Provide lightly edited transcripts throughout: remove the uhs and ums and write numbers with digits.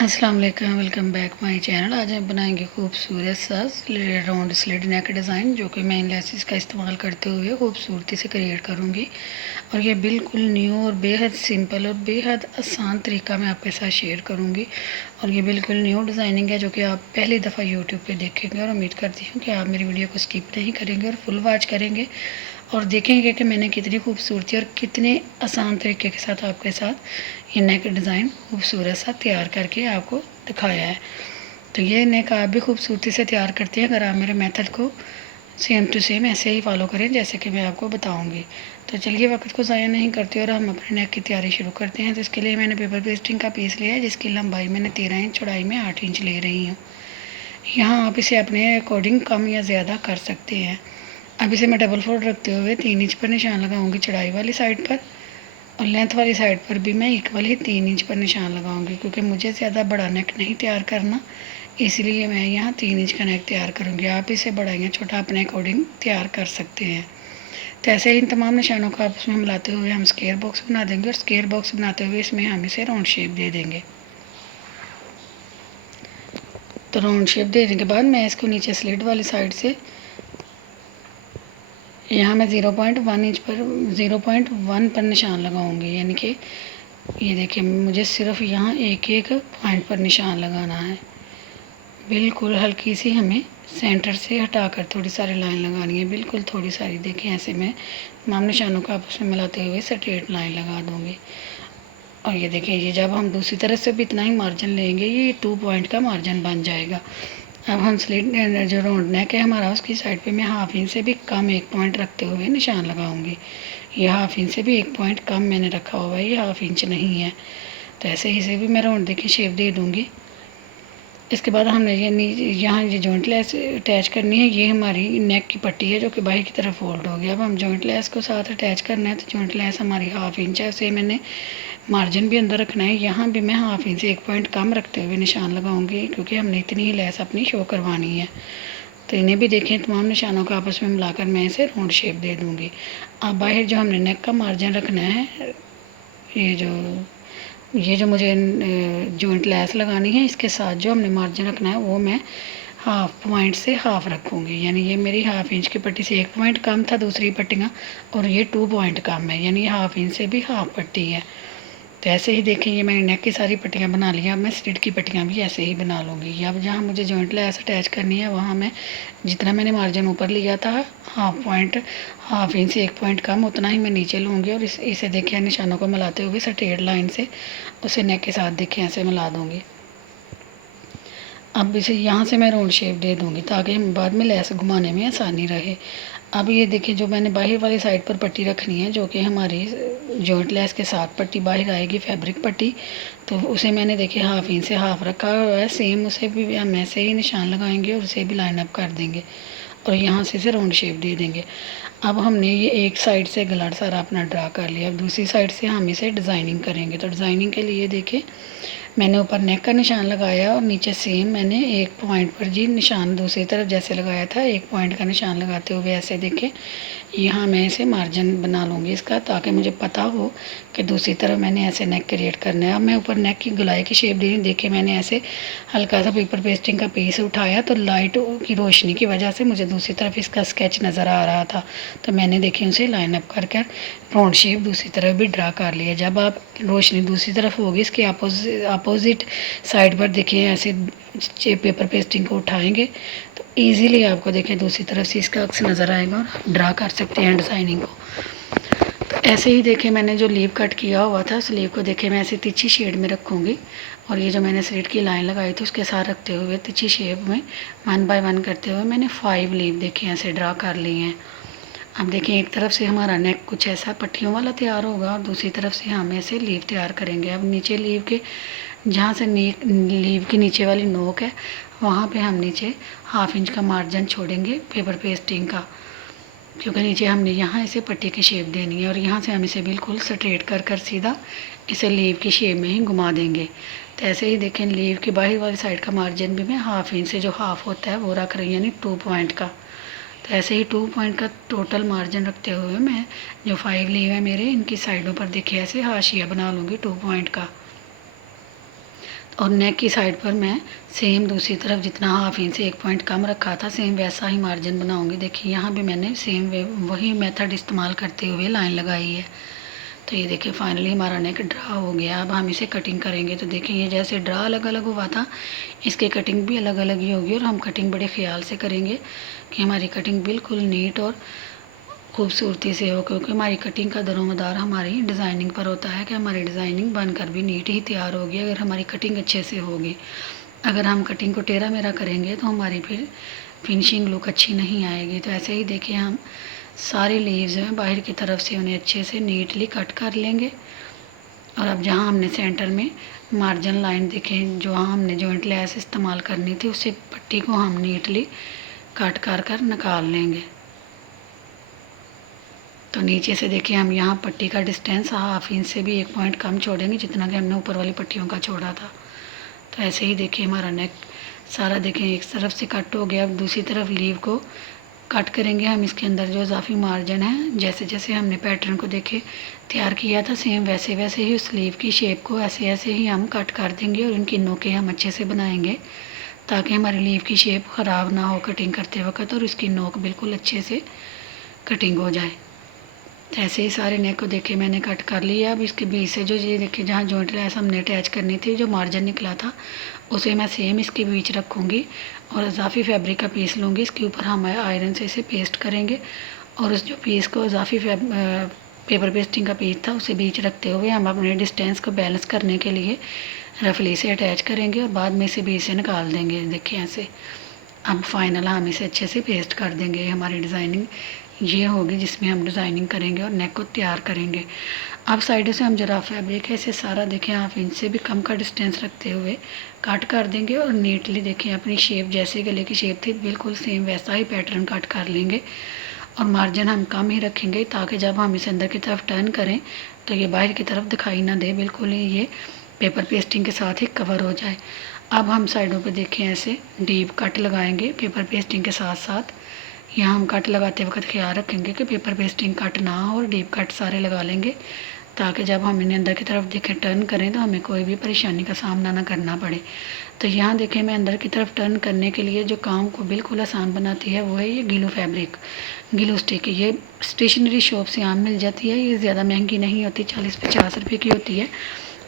अस्सलाम वालेकुम, welcome back my channel. आज हम बनाएंगे खूबसूरत सा राउंड स्लिट नेक डिज़ाइन, जो कि मैं इन लेसेस का इस्तेमाल करते हुए खूबसूरती से क्रिएट करूँगी। और ये बिल्कुल न्यू और बेहद सिंपल और बेहद आसान तरीका मैं आपके साथ शेयर करूँगी। और ये बिल्कुल न्यू डिज़ाइनिंग है जो कि आप पहली दफ़ा यूट्यूब पे देखेंगे, और उम्मीद करती हूँ कि आप मेरी वीडियो को स्किप नहीं करेंगे और फुल वॉच करेंगे और देखेंगे कि मैंने कितनी खूबसूरती और कितने आसान तरीके के साथ आपके साथ ये नेक डिज़ाइन खूबसूरत सा तैयार करके आपको दिखाया है। तो ये नेक आप भी खूबसूरती से तैयार करते हैं अगर आप मेरे मेथड को सेम टू सेम ऐसे ही फॉलो करें जैसे कि मैं आपको बताऊंगी। तो चलिए वक्त को ज़ाया नहीं करते और हम अपने नेक की तैयारी शुरू करते हैं। तो इसके लिए मैंने पेपर पेस्टिंग का पीस लिया है, जिसकी लंबाई मैंने 13 इंच, चौड़ाई में 8 इंच ले रही हूँ। यहाँ आप इसे अपने अकॉर्डिंग कम या ज़्यादा कर सकते हैं। अब इसे मैं डबल फोल्ड रखते हुए 3 इंच पर निशान लगाऊंगी चढ़ाई वाली साइड पर, और लेंथ वाली साइड पर भी मैं इक्वल ही 3 इंच पर निशान लगाऊंगी, क्योंकि मुझे ज़्यादा बड़ा नेक नहीं तैयार करना, इसलिए मैं यहाँ 3 इंच का नेक तैयार करूँगी। आप इसे बड़ा या छोटा अपने अकॉर्डिंग तैयार कर सकते हैं। तो ऐसे ही इन तमाम निशानों को आपस में मिलाते हुए हम स्क्वायर बॉक्स बना देंगे, और स्क्वायर बॉक्स बनाते हुए इसमें हम इसे राउंड शेप दे देंगे। तो राउंड शेप देने के बाद मैं इसको नीचे स्लिट वाली साइड से यहाँ मैं 0.1 इंच पर 0.1 पर निशान लगाऊंगी, यानी कि ये देखिए मुझे सिर्फ यहाँ एक एक पॉइंट पर निशान लगाना है। बिल्कुल हल्की सी हमें सेंटर से हटाकर थोड़ी सारी लाइन लगानी है, बिल्कुल थोड़ी सारी। देखिए ऐसे मैं तमाम निशानों को आपस में मिलाते हुए स्ट्रेट लाइन लगा दूँगी। और ये देखिए, ये जब हम दूसरी तरफ से भी इतना ही मार्जिन लेंगे, ये 2 पॉइंट का मार्जिन बन जाएगा। अब हम स्लिट जो राउंड नेक है हमारा, उसकी साइड पे मैं हाफ इंच से भी कम एक पॉइंट रखते हुए निशान लगाऊंगी। ये हाफ इंच से भी एक पॉइंट कम मैंने रखा हुआ है, ये हाफ इंच नहीं है। तो ऐसे ही से भी मैं राउंड देखिए शेप दे दूँगी। इसके बाद हमने ये यहाँ ये जॉइंट लेस अटैच करनी है। ये हमारी नेक की पट्टी है जो कि बाहर की तरफ फोल्ड हो गया। अब हम जॉइंट लेस को साथ अटैच करना है। तो जॉइंट लेस हमारी हाफ इंच है, उसे मैंने मार्जिन भी अंदर रखना है। यहाँ भी मैं हाफ इंच से एक पॉइंट कम रखते हुए निशान लगाऊंगी, क्योंकि हमने इतनी ही लेस अपनी शो करवानी है। तो इन्हें भी देखें, तमाम निशानों को आपस में मिलाकर मैं इसे राउंड शेप दे दूँगी। अब बाहर जो हमने नेक का मार्जिन रखना है, ये जो मुझे जॉइंट लेस लगानी है, इसके साथ जो हमने मार्जिन रखना है वो मैं हाफ पॉइंट से हाफ रखूँगी। यानी ये मेरी हाफ इंच की पट्टी से एक पॉइंट कम था दूसरी पट्टियाँ, और ये 2 पॉइंट कम है, यानी ये हाफ इंच से भी हाफ पट्टी है। तो ऐसे ही देखें, ये मैंने नेक की सारी पट्टियाँ बना ली। अब मैं स्लिट की पट्टियाँ भी ऐसे ही बना लूँगी। अब जहाँ मुझे जॉइंट लेस अटैच करनी है, वहाँ मैं जितना मैंने मार्जिन ऊपर लिया था हाफ इंच से एक पॉइंट कम, उतना ही मैं नीचे लूँगी। और इसे देखिए निशानों को मिलाते हुए स्ट्रेट लाइन से उसे नेक के साथ देखिए ऐसे मिला दूँगी। अब इसे यहाँ से मैं राउंड शेप दे दूँगी, ताकि बाद में लेस घुमाने में आसानी रहे। अब ये देखिए, जो मैंने बाहर वाली साइड पर पट्टी रखनी है, जो कि हमारी जॉइंट लेस के साथ पट्टी बाहर आएगी, फैब्रिक पट्टी, तो उसे मैंने देखिए हाफ इंच से हाफ रखा हुआ है। सेम उसे भी हम ऐसे ही निशान लगाएंगे और उसे भी लाइन अप कर देंगे, और यहाँ से इसे राउंड शेप दे देंगे। अब हमने ये एक साइड से गला सारा अपना ड्रा कर लिया। अब दूसरी साइड से हम इसे डिज़ाइनिंग करेंगे। तो डिज़ाइनिंग के लिए देखिए, मैंने ऊपर नेक का निशान लगाया, और नीचे सेम मैंने एक पॉइंट पर जी निशान दूसरी तरफ जैसे लगाया था, एक पॉइंट का निशान लगाते हुए ऐसे देखें, यहाँ मैं इसे मार्जिन बना लूँगी इसका, ताकि मुझे पता हो कि दूसरी तरफ मैंने ऐसे नेक क्रिएट करना है। अब मैं ऊपर नेक की गोलाई की शेप दी। देखिए मैंने ऐसे हल्का सा पेपर पेस्टिंग का पीस उठाया, तो लाइट की रोशनी की वजह से मुझे दूसरी तरफ इसका स्केच नज़र आ रहा था, तो मैंने देखिए उसे लाइन अप कर कर राउंड शेप दूसरी तरफ भी ड्रा कर लिया। जब आप रोशनी दूसरी तरफ होगी, इसके अपोजिट साइड पर देखिए ऐसे पेपर पेस्टिंग को उठाएंगे, तो इजीली आपको देखिए दूसरी तरफ से इसका अक्स नज़र आएगा, और ड्रा कर सकते हैं डिज़ाइनिंग को। तो ऐसे ही देखिए, मैंने जो लीव कट किया हुआ था, उस लीव को देखिए मैं ऐसे तिरछी शेड में रखूँगी, और ये जो मैंने स्लिट की लाइन लगाई थी उसके साथ रखते हुए तिरछी शेप में 1 बाय 1 करते हुए मैंने 5 लीव देखिए ऐसे ड्रा कर ली हैं। अब देखिए, एक तरफ से हमारा नेक कुछ ऐसा पट्टियों वाला तैयार होगा, और दूसरी तरफ से हम ऐसे लीव तैयार करेंगे। अब नीचे लीव के जहाँ से लीव की नीचे वाली नोक है, वहाँ पे हम नीचे हाफ इंच का मार्जिन छोड़ेंगे पेपर पेस्टिंग का, क्योंकि नीचे हमने यहाँ इसे पट्टी की शेप देनी है। और यहाँ से हम इसे बिल्कुल स्ट्रेट कर कर सीधा इसे लीव की शेप में ही घुमा देंगे। तो ऐसे ही देखें, लीव की बाहर वाली साइड का मार्जिन भी मैं हाफ इंच से जो हाफ होता है वो रख रही हूँ, यानी 2 पॉइंट का। तो ऐसे ही 2 पॉइंट का टोटल मार्जिन रखते हुए मैं जो 5 लीव है मेरे, इनकी साइडों पर देखिए ऐसे हाशिया बना लूँगी 2 पॉइंट का। और नेक की साइड पर मैं सेम दूसरी तरफ जितना हाफ इंच से 1 पॉइंट कम रखा था सेम वैसा ही मार्जिन बनाऊंगी। देखिए यहाँ भी मैंने सेम वही मेथड इस्तेमाल करते हुए लाइन लगाई है। तो ये देखिए फाइनली हमारा नेक ड्रा हो गया। अब हम इसे कटिंग करेंगे। तो देखिए ये जैसे ड्रा अलग अलग हुआ था, इसकी कटिंग भी अलग अलग ही होगी। और हम कटिंग बड़े ख्याल से करेंगे कि हमारी कटिंग बिल्कुल नीट और खूबसूरती से हो, क्योंकि हमारी कटिंग का दरोमदार हमारी डिज़ाइनिंग पर होता है कि हमारी डिज़ाइनिंग बनकर भी नीट ही तैयार होगी अगर हमारी कटिंग अच्छे से होगी। अगर हम कटिंग को टेढ़ा मेढ़ा करेंगे तो हमारी फिर फिनिशिंग लुक अच्छी नहीं आएगी। तो ऐसे ही देखिए हम सारे लीव्स हैं बाहर की तरफ से उन्हें अच्छे से नीटली कट कर लेंगे। और अब जहाँ हमने सेंटर में मार्जिन लाइन देखें, जहाँ हमने जॉइंट लेस इस्तेमाल करनी थी, उसी पट्टी को हम नीटली कट कर कर निकाल लेंगे। तो नीचे से देखिए हम यहाँ पट्टी का डिस्टेंस हाफ इंच से भी 1 पॉइंट कम छोड़ेंगे जितना कि हमने ऊपर वाली पट्टियों का छोड़ा था। तो ऐसे ही देखिए हमारा नेक सारा देखें एक तरफ से कट हो गया। अब दूसरी तरफ लीव को कट करेंगे हम। इसके अंदर जो इजाफी मार्जिन है, जैसे जैसे हमने पैटर्न को देखे तैयार किया था सेम वैसे वैसे ही उस लीव की शेप को ऐसे ऐसे ही हम कट कर देंगे। और इनकी नोकें हम अच्छे से बनाएंगे ताकि हमारी लीव की शेप ख़राब ना हो कटिंग करते वक्त, और इसकी नोक बिल्कुल अच्छे से कटिंग हो जाए। तो ऐसे ही सारे नेक को देखे मैंने कट कर लिया। अब इसके बीच से जो ये देखिए जहाँ जॉइंट लेस हमने अटैच करनी थी, जो मार्जिन निकला था उसे मैं सेम इसके बीच रखूँगी और इजाफी फैब्रिक का पीस लूँगी। इसके ऊपर हम आयरन से इसे पेस्ट करेंगे और उस जो पीस को इजाफी पेपर पेस्टिंग का पीस था उसे बीच रखते हुए हम अपने डिस्टेंस को बैलेंस करने के लिए रफली से अटैच करेंगे और बाद में इसे बीच से निकाल देंगे। देखिए ऐसे। अब फाइनल हम इसे अच्छे से पेस्ट कर देंगे। हमारी डिज़ाइनिंग ये होगी जिसमें हम डिज़ाइनिंग करेंगे और नेक को तैयार करेंगे। अब साइड से हम जरा फैब्रिक है इसे सारा देखें हाफ इंच से भी कम का डिस्टेंस रखते हुए कट कर देंगे और नीटली देखें अपनी शेप जैसे गले की शेप थी बिल्कुल सेम वैसा ही पैटर्न कट कर लेंगे। और मार्जिन हम कम ही रखेंगे ताकि जब हम इसे अंदर की तरफ टर्न करें तो ये बाहर की तरफ दिखाई ना दे, बिल्कुल ही ये पेपर पेस्टिंग के साथ ही कवर हो जाए। अब हम साइडों पे देखें ऐसे डीप कट लगाएंगे पेपर पेस्टिंग के साथ साथ। यहाँ हम कट लगाते वक्त ख्याल रखेंगे कि पेपर पेस्टिंग कट ना हो और डीप कट सारे लगा लेंगे ताकि जब हम इन्हें अंदर की तरफ देखें टर्न करें तो हमें कोई भी परेशानी का सामना ना करना पड़े। तो यहाँ देखें मैं अंदर की तरफ टर्न करने के लिए जो काम को बिल्कुल आसान बनाती है वो है ये गिलू फैब्रिक, गिलू स्टिक। ये स्टेशनरी शॉप से आम मिल जाती है, ये ज़्यादा महंगी नहीं होती, 40-50 रुपये की होती है।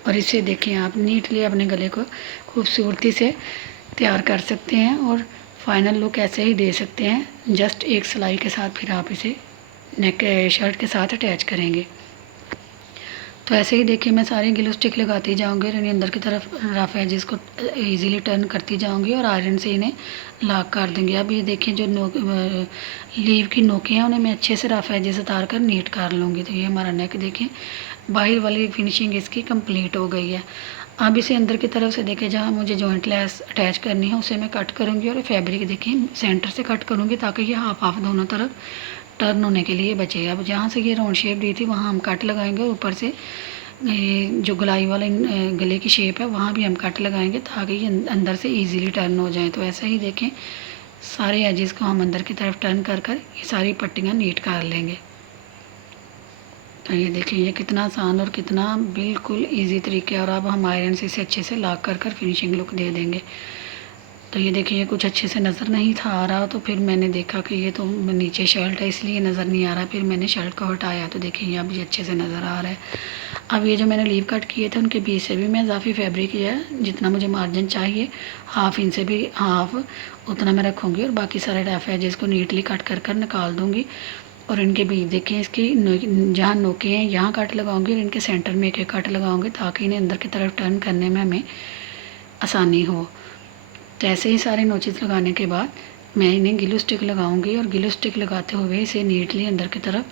और इसे देखें आप नीटली अपने गले को खूबसूरती से तैयार कर सकते हैं और फाइनल लुक ऐसे ही दे सकते हैं जस्ट एक सिलाई के साथ। फिर आप इसे नेक शर्ट के साथ अटैच करेंगे। तो ऐसे ही देखिए मैं सारे ग्लू स्टिक लगाती जाऊंगी और इन्हें अंदर की तरफ रफ एजेस को इजीली टर्न करती जाऊंगी और आयरन से इन्हें लॉक कर देंगे। अब ये देखिए जो लीव की नोकें हैं उन्हें मैं अच्छे से रफ एजेस उतार कर नीट कर लूँगी। तो ये हमारा नेक देखिए बाहर वाली फिनिशिंग इसकी कंप्लीट हो गई है। अब इसे अंदर की तरफ से देखें जहाँ मुझे जॉइंट लेस अटैच करनी है उसे मैं कट करूँगी और फैब्रिक देखिए सेंटर से कट करूँगी ताकि ये हाफ हाफ दोनों तरफ टर्न होने के लिए बचे। अब जहाँ से ये राउंड शेप दी थी वहाँ हम कट लगाएंगे और ऊपर से जो गलाई वाले गले की शेप है वहाँ भी हम कट लगाएंगे ताकि ये अंदर से इजीली टर्न हो जाए। तो ऐसा ही देखें सारे एजेस को हम अंदर की तरफ टर्न कर कर ये सारी पट्टियाँ नीट कर लेंगे। तो ये देखिए ये कितना आसान और कितना बिल्कुल इजी तरीके है। और अब हम आयरन से इसे अच्छे से लॉक कर कर फिनिशिंग लुक दे देंगे। तो ये देखिए ये कुछ अच्छे से नज़र नहीं था आ रहा, तो फिर मैंने देखा कि ये तो नीचे शर्ट है इसलिए नज़र नहीं आ रहा, फिर मैंने शर्ट को हटाया तो देखिए ये अब ये अच्छे से नज़र आ रहा है। अब ये जो मैंने लीव कट किए थे उनके बीच से भी मैं इजाफी फैब्रिक है जितना मुझे मार्जिन चाहिए हाफ इंच से भी हाफ उतना मैं रखूँगी और बाकी सारे रफ एजेस को नीटली कट कर कर निकाल दूँगी। और इनके बीच देखें इसकी जहाँ नोके हैं यहाँ कट लगाऊंगी और इनके सेंटर में एक एक कट लगाऊंगी ताकि इन्हें अंदर की तरफ टर्न करने में हमें आसानी हो। तो ऐसे ही सारे नोचेस लगाने के बाद मैं इन्हें ग्लू स्टिक लगाऊंगी और ग्लू स्टिक लगाते हुए इसे नीटली अंदर की तरफ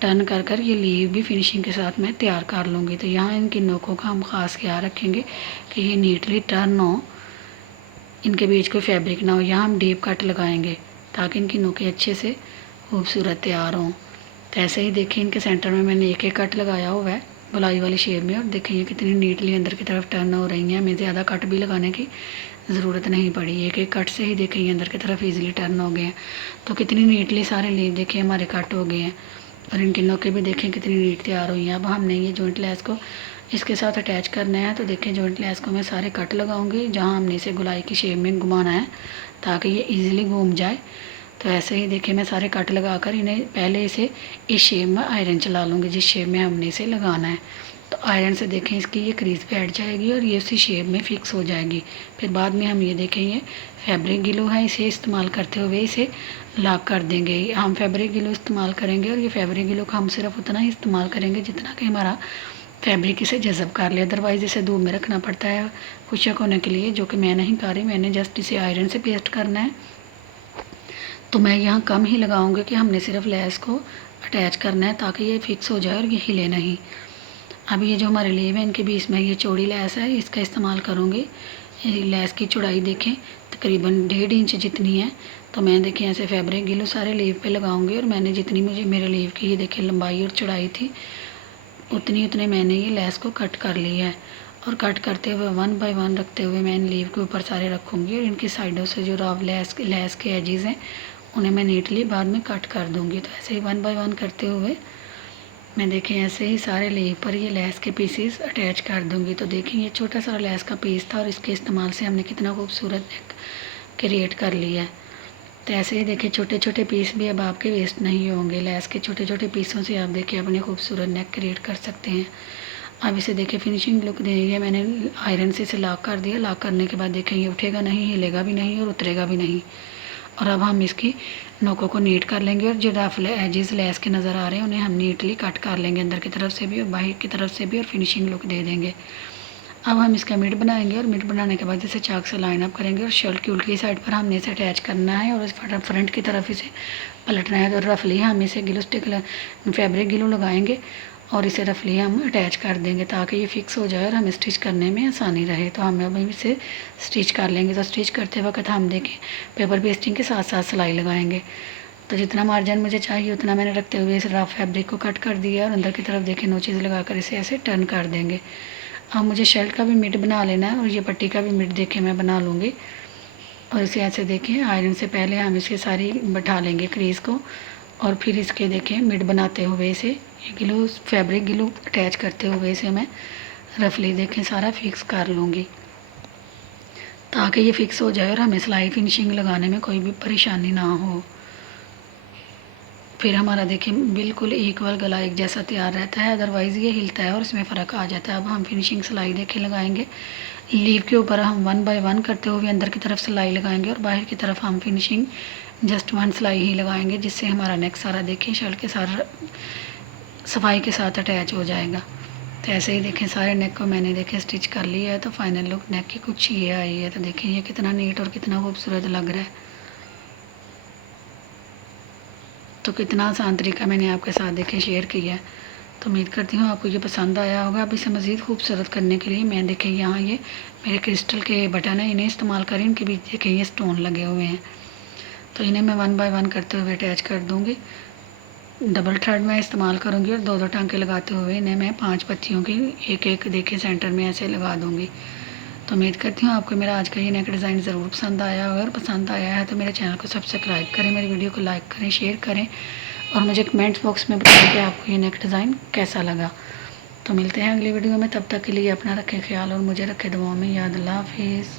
टर्न कर कर ये लीव भी फिनिशिंग के साथ मैं तैयार कर लूँगी। तो यहाँ इनकी नोकों का हम ख़ास ख्याल रखेंगे कि ये नीटली टर्न हो, इनके बीच कोई फैब्रिक ना हो। यहाँ हम डीप कट लगाएंगे ताकि इनकी नोकें अच्छे से खूबसूरत तैयार हों। तो ऐसे ही देखिए इनके सेंटर में मैंने एक एक कट लगाया हुआ है गोलाई वाली शेप में और देखिए ये कितनी नीटली अंदर की तरफ टर्न हो रही हैं। हमें ज़्यादा कट भी लगाने की ज़रूरत नहीं पड़ी, एक एक कट से ही देखिए ये अंदर की तरफ इजीली टर्न हो गए हैं। तो कितनी नीटली सारे लीव देखिए हमारे कट हो गए हैं और इनकी नोकें भी देखें कितनी नीट तैयार हुई हैं। अब हमने ये जॉइंट लेस को इसके साथ अटैच करना है। तो देखिए जॉइंट लेस को मैं सारे कट लगाऊंगी जहां हमने इसे गोलाई की शेप में घुमाना है ताकि ये इजीली घूम जाए। तो ऐसे ही देखिए मैं सारे कट लगाकर इन्हें पहले इसे इस शेप में आयरन चला लूँगी जिस शेप में हमने इसे लगाना है। तो आयरन से देखें इसकी ये क्रीज पे हट जाएगी और ये उसी शेप में फिक्स हो जाएगी। फिर बाद में हम ये देखेंगे फैब्रिक ग्लू है, इसे इस्तेमाल करते हुए इसे लॉक कर देंगे। हम फैब्रिक ग्लू इस्तेमाल करेंगे और ये फैब्रिक ग्लू का हम सिर्फ उतना ही इस्तेमाल करेंगे जितना कि हमारा फैब्रिक इसे जज़ब कर ले। अदरवाइज़ इसे धूप में रखना पड़ता है खुशक होने के लिए, जो कि मैं नहीं कर रही। मैंने जस्ट इसे आयरन से पेस्ट करना है। तो मैं यहाँ कम ही लगाऊंगी कि हमने सिर्फ लेस को अटैच करना है ताकि ये फिक्स हो जाए और ये हिले नहीं। अब ये जो हमारे लीव है इनके बीच में ये चौड़ी लेस है, इसका इस्तेमाल करूँगी। लेस की चौड़ाई देखें तकरीबन 1.5 इंच जितनी है। तो मैं देखें ऐसे फैब्रिक ग्लू सारे लीव पे लगाऊंगी और मैंने जितनी मुझे मेरे लीव की ये देखें लंबाई और चौड़ाई थी उतने मैंने ये लेस को कट कर लिया है। और कट करते हुए 1 बाय 1 रखते हुए मैं इन लीव के ऊपर सारे रखूँगी और इनकी साइडों से जो रफ लेस के एजेस हैं उन्हें मैं नीटली बाद में कट कर दूँगी। तो ऐसे ही 1 बाय 1 करते हुए मैं देखें ऐसे ही सारे लीव पर ये लेस के पीसेस अटैच कर दूँगी। तो देखें ये छोटा सा लेस का पीस था और इसके इस्तेमाल से हमने कितना खूबसूरत नेक क्रिएट कर लिया है। तो ऐसे ही देखिए छोटे छोटे पीस भी अब आपके वेस्ट नहीं होंगे। लेस के छोटे छोटे पीसों से आप देखिए अपने खूबसूरत नेक क्रिएट कर सकते हैं। अब इसे देखिए फिनिशिंग लुक देंगे। मैंने आयरन से इसे लॉक कर दिया। लॉक करने के बाद देखें ये उठेगा नहीं, हिलेगा भी नहीं और उतरेगा भी नहीं। और अब हम इसकी नोकों को नीट कर लेंगे और जो रफ एजेस लेस के नज़र आ रहे हैं उन्हें हम नीटली कट कर लेंगे अंदर की तरफ से भी और बाहर की तरफ से भी और फिनिशिंग लुक दे देंगे। अब हम इसका मिड बनाएंगे और मिड बनाने के बाद इसे चाक से लाइन अप करेंगे और शर्ट की उल्टी साइड पर हमने इसे अटैच करना है और इस फ्रंट की तरफ इसे पलटना है। तो रफली हम इसे ग्लू स्टिक फैब्रिक ग्लू लगाएंगे और इसे रफली हम अटैच कर देंगे ताकि ये फिक्स हो जाए और हमें स्टिच करने में आसानी रहे। तो हम अब इसे स्टिच कर लेंगे। तो स्टिच करते वक्त हम देखें पेपर पेस्टिंग के साथ साथ सिलाई लगाएंगे। तो जितना मार्जिन मुझे चाहिए उतना मैंने रखते हुए इस रफ फैब्रिक को कट कर दिया और अंदर की तरफ देखें नोचेज़ लगाकर इसे ऐसे टर्न कर देंगे। अब मुझे शर्ट का भी मिड बना लेना है और ये पट्टी का भी मिड देखें मैं बना लूँगी। और इसे ऐसे देखें आयरन से पहले हम इसके सारी बैठा लेंगे क्रीज़ को और फिर इसके देखें मिड बनाते हुए इसे ग्लू फैब्रिक ग्लू अटैच करते हुए इसे मैं रफली देखें सारा फिक्स कर लूँगी ताकि ये फिक्स हो जाए और हमें सिलाई फिनिशिंग लगाने में कोई भी परेशानी ना हो। फिर हमारा देखिए बिल्कुल इक्वल गला एक जैसा तैयार रहता है, अदरवाइज़ ये हिलता है और इसमें फ़र्क आ जाता है। अब हम फिनिशिंग सिलाई देखें लगाएंगे। लीव के ऊपर हम 1 बाय 1 करते हुए अंदर की तरफ सिलाई लगाएंगे और बाहर की तरफ हम फिनिशिंग जस्ट 1 सिलाई ही लगाएंगे जिससे हमारा नेक सारा देखिए शर्ट के सारा सफाई के साथ अटैच हो जाएगा। तो ऐसे ही देखें सारे नेक को मैंने देखे स्टिच कर लिया है। तो फाइनल लुक नेक की कुछ ये आई है। तो देखें ये कितना नीट और कितना खूबसूरत लग रहा है। तो कितना आसान तरीका मैंने आपके साथ देखे शेयर किया है। तो उम्मीद करती हूँ आपको ये पसंद आया होगा। अब इसे मज़ीद खूबसूरत करने के लिए मैं देखें यहाँ ये मेरे क्रिस्टल के बटन है, इन्हें इस्तेमाल करें। इनके बीच देखें ये स्टोन लगे हुए हैं। तो इन्हें मैं 1 बाय 1 करते हुए अटैच कर दूँगी। डबल थ्रेड में इस्तेमाल करूँगी और 2-2 टांके लगाते हुए इन्हें मैं 5 पत्तियों की एक देखें सेंटर में ऐसे लगा दूँगी। तो उम्मीद करती हूँ आपको मेरा आज का ये नेक डिज़ाइन ज़रूर पसंद आया होगा। अगर पसंद आया है तो मेरे चैनल को सब्सक्राइब करें, मेरी वीडियो को लाइक करें, शेयर करें और मुझे कमेंट्स बॉक्स में बताएं कि आपको ये नेक डिज़ाइन कैसा लगा। तो मिलते हैं अगली वीडियो में, तब तक के लिए अपना रखें ख्याल और मुझे रखें दुआओं में याद। अल्लाह हाफिज़।